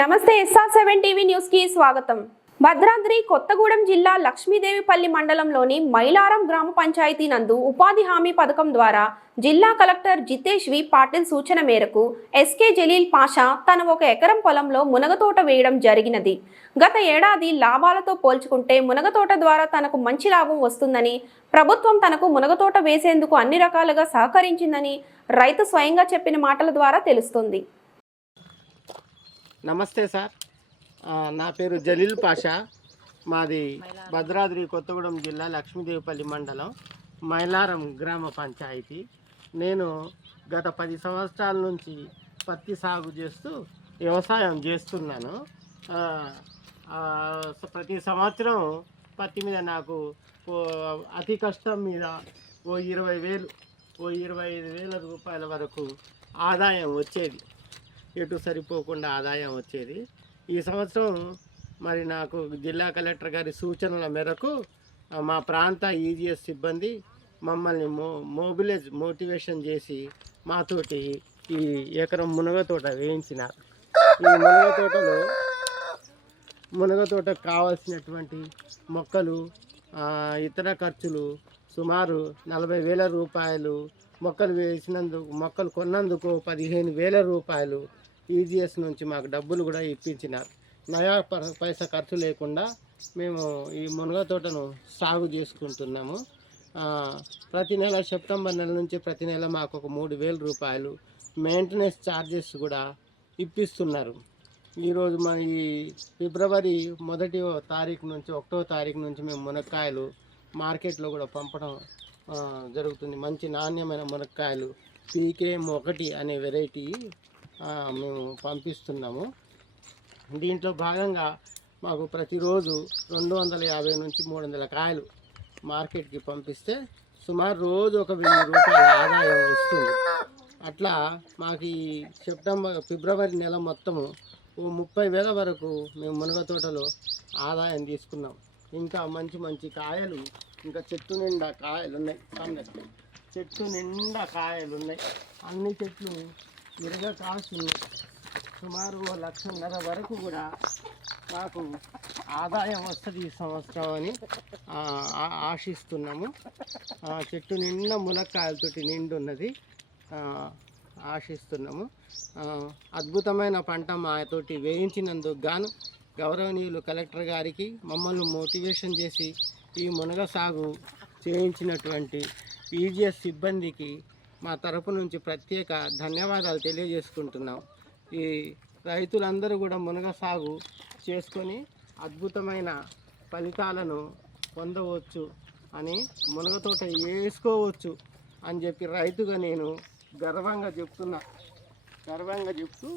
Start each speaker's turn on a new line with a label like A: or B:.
A: నమస్తే SR seven TV న్యూస్కి స్వాగతం. భద్రాద్రి కొత్తగూడెం జిల్లా లక్ష్మీదేవిపల్లి మండలంలోని మైలారం గ్రామ పంచాయతీ నందు ఉపాధి హామీ పథకం ద్వారా జిల్లా కలెక్టర్ జితేష్ వి పాటిల్ సూచన మేరకు ఎస్కే జలీల్ పాషా తన ఒక ఎకరం పొలంలో మునగతోట వేయడం జరిగినది. గత ఏడాది లాభాలతో పోల్చుకుంటే మునగతోట ద్వారా తనకు మంచి లాభం వస్తుందని ప్రభుత్వం తనకు మునగతోట వేసేందుకు అన్ని రకాలుగా సహకరించిందని రైతు స్వయంగా చెప్పిన మాటల ద్వారా తెలుస్తుంది.
B: నమస్తే సార్. నా పేరు జలీల్ పాషా. మాది భద్రాద్రి కొత్తగూడెం జిల్లా లక్ష్మీదేవిపల్లి మండలం మైలారం గ్రామ పంచాయతీ. నేను గత పది సంవత్సరాల నుంచి పత్తి సాగు చేస్తూ వ్యవసాయం చేస్తున్నాను. ప్రతి సంవత్సరం పత్తి మీద నాకు ఓ అతి కష్టం మీద ఓ ఇరవై వేలు ఓ ఇరవై ఐదు వేల రూపాయల వరకు ఆదాయం వచ్చేది. ఎటు సరిపోకుండా ఆదాయం వచ్చేది. ఈ సంవత్సరం మరి నాకు జిల్లా కలెక్టర్ గారి సూచనల మేరకు మా ప్రాంత ఈజీఎస్ సిబ్బంది మమ్మల్ని మో మోబిలైజ్ మోటివేషన్ చేసి మాతోటి ఈ ఎకరం మునగ తోట వేయించినారు. ఈ మునగ తోటలో మునగ తోటకు కావాల్సినటువంటి మొక్కలు ఇతర ఖర్చులు సుమారు నలభై వేల రూపాయలు మొక్కలు వేసినందుకు మొక్కలు కొన్నందుకు పదిహేను వేల రూపాయలు ఈజీఎస్ నుంచి మాకు డబ్బులు కూడా ఇప్పించినారు. నయా ప- పైసా ఖర్చు లేకుండా మేము ఈ మునగ తోటను సాగు చేసుకుంటున్నాము. ప్రతి నెల సెప్టెంబర్ నెల నుంచి ప్రతి నెల మాకు ఒక మూడు వేల రూపాయలు మెయింటెనెన్స్ ఛార్జెస్ కూడా ఇప్పిస్తున్నారు. ఈరోజు మా ఈ ఫిబ్రవరి మొదటి తారీఖు నుంచి ఒకటో తారీఖు నుంచి మేము మునక్కాయలు మార్కెట్లో కూడా పంపడం జరుగుతుంది. మంచి నాణ్యమైన మునక్కాయలు. పీకేఎం ఒకటి అనే వెరైటీ మేము పంపిస్తున్నాము. దీంట్లో భాగంగా మాకు ప్రతిరోజు రెండు వందల యాభై నుంచి మూడు వందల కాయలు మార్కెట్కి పంపిస్తే సుమారు రోజు ఒక వెయ్యి రూపాయల ఆదాయం వస్తుంది. అట్లా మాకు ఈ సెప్టెంబర్ ఫిబ్రవరి నెల మొత్తము ఓ ముప్పై వేల వరకు మేము మునగ తోటలో ఆదాయం తీసుకున్నాం. ఇంకా మంచి మంచి కాయలు ఇంకా చెట్టు నిండా కాయలు ఉన్నాయి కన్నె చెట్టు నిండా కాయలు ఉన్నాయి అన్ని చెట్లు విరగ కాస్తున్నాయి. సుమారు లక్షన్నర వరకు కూడా మాకు ఆదాయం వస్తుంది ఈ సంవత్సరం అని ఆశిస్తున్నాము. చెట్టు నిండా ములక్కాయలతోటి నిండున్నది. ఆశిస్తున్నాము. అద్భుతమైన పంట మాతోటి వేయించినందుకు గాను గౌరవనీయులు కలెక్టర్ గారికి మమ్మల్ని మోటివేషన్ చేసి ఈ మునగ సాగు చేయించినటువంటి ఈజీఎస్ సిబ్బందికి మా తరపు నుంచి ప్రత్యేక ధన్యవాదాలు తెలియజేసుకుంటున్నాం. ఈ రైతులందరూ కూడా మునగ సాగు చేసుకొని అద్భుతమైన ఫలితాలను పొందవచ్చు అని మునగ తోట వేసుకోవచ్చు అని చెప్పి రైతుగా నేను గర్వంగా చెప్తున్నా. గర్వంగా చెప్తూ